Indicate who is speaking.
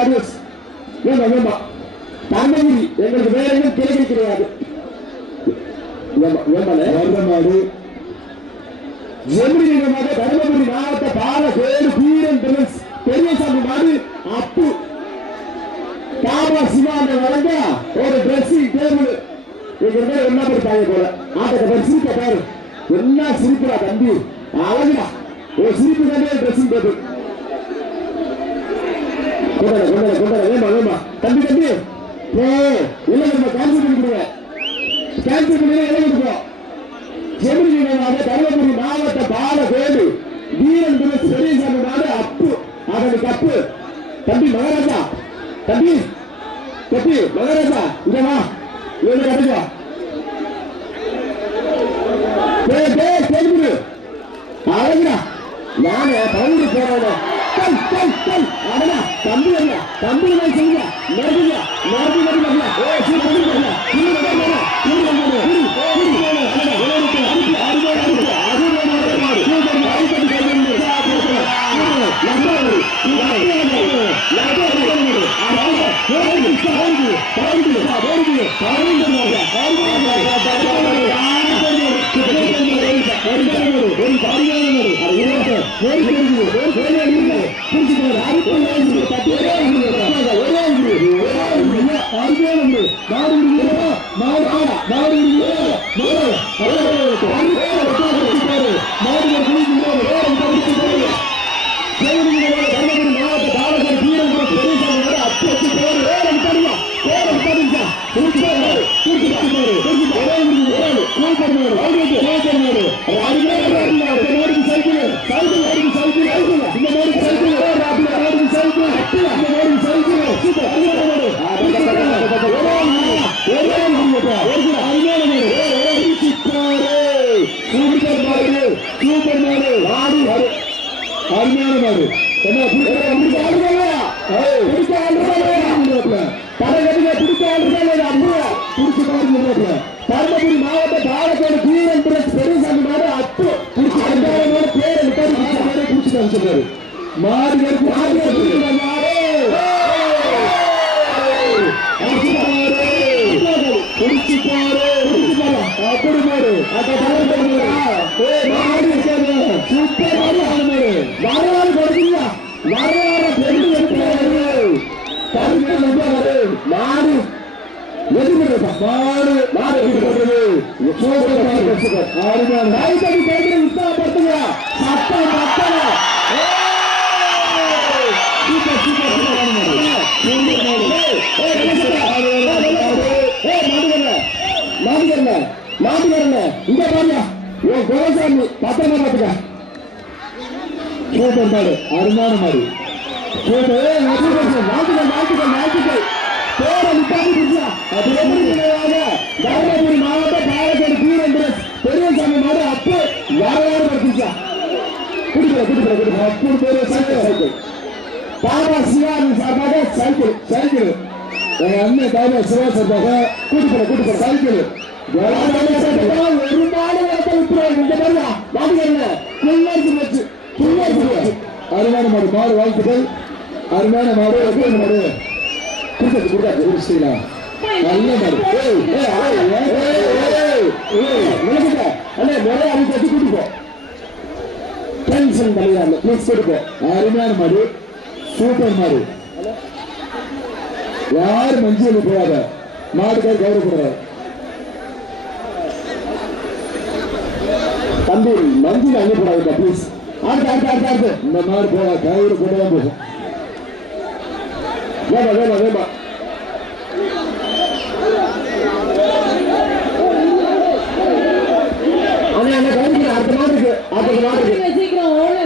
Speaker 1: Adios வேமா வேமா தர்மபுரி எங்களுக்கு வேற எதுவும் கிளைகள் கிடையாது வேமா வேமால
Speaker 2: வர்ற மாடு
Speaker 1: எப்படி நீங்க தருமபுரி மாவட்ட பால வேடு வீரன் பிரதர்ஸ் பெரியசாமி மாடு அப்பு. காபா சிவாண்ட வழங்க ஒரு ட்ரெஸ்ஸிங் டேபிள் இங்க இருந்தா என்ன இருப்பாங்க போல. ஆட்டத்தை சிரிப்ப பாரு. என்ன சிரிப்புடா தம்பி. அழகுடா. ஒரு சிரிப்பு தானே ட்ரெஸ்ஸிங் டேபிள் கேன்சல் பண்ணி இடம் கொடுப்போம் ஜெமினியாக தருமபுரி மாவட்ட பால வேடு வீரன் பிரதேஷ் பெரியசாமி நாடு அப்பு அதன் கப்பு. தம்பி மகாராஜா தம்பி தம்பி மகாராஜா இங்க வா. இவங்க கட்டுங்க டேய் டேய் கேள்வி அழகுடா. நானே பவுண்டு போறவன தம்பி என்ன தம்பி என்ன செய்யுங்க நடக்குங்க நடக்கு நடக்குங்க ஓடி சாவுது பாருங்க பாருங்க. பிடிக்க ஆடுறா அம்மா பிடிச்சு பாருங்க தருமபுரி மாவட்ட பாலக்கோடு வீரன் பிரஸ் மாடு அப்பு பிடிச்சு மாடு மாடு எடுத்து மாடு பிடிச்சு பாரு பிடிச்சு பாரு அப்படி மாடு அந்த தலைவர் மாடு இருக்காது சூப்பர் மாடு ஆடு மாடு வரலாறு கொடுக்குறியா வரலாறு பெரிய எடுக்கிறாரு கருத்து நம்பாரு மாடு எதிர்ப்பு மாடு மாடு எதிர்ப்பு சூப்பர் மாடு வச்சுக்கோ ஆடு மாடு ரைத்தடி கேட்கிற உற்சாகப்படுத்துங்க. சட்டம் சட்டம் சூப்பர் சூப்பர் சூப்பர் மாடு. மாடு ஏய் ஏய் மாடுகல்ல மாடுகல்ல மாடுகல்ல இங்க பாருங்க ஓ கோசாமி பத்திரமா பாத்துக்க சூப்பர் மாடு அருமையான மாடு. சூப்பர் ஏய் வாழ்த்துக்கள் வாழ்த்துக்கள். குடிக்கிற குடிக்கிற குடிக்கிற அப்படி பேரு சைக்கிள் சைக்கிள். பாபா சிவானி சார்பாக சைக்கிள் சைக்கிள். எங்க அண்ணன் பாபா சிவா சார்பாக கூட்டிப்பட கூட்டிப்பட சைக்கிள். ஒரு விட்டுருவாங்க இந்த மாதிரி மாட்டுக்கல்ல குள்ளரிசி மச்சு குள்ளரிசி அருமையான மாடு மாடு வாழ்த்துக்கள். அருமையான மாடு எப்படி மாடு. கொடுக்காது கொடுக்காது ஒரு செய்யலாம் நல்ல மாடு ஏய், ஏய், ஏய், ஏய், ஏய், ஏய், நினைச்சுக்க. அண்ணே, முறையா அனுப்பி வச்சு கூட்டிட்டு போ. டென்ஷன் பண்ணிடாம ப்ளீஸ் அருமையான மாடு. சூப்பர் மாடு. யார் மஞ்சள் போகாத? மாடுக்கார் கௌரவப்படுறாரு தம்பி மஞ்சள் அனுப்பக்கூடாது பிளீஸ் அடுத்து அடுத்து அடுத்து அடுத்து. இந்த மாதிரி போக கயிறு போடலாம் போகும். வேமா வேமா வேமா
Speaker 3: சீக்கிரம் ஓடு.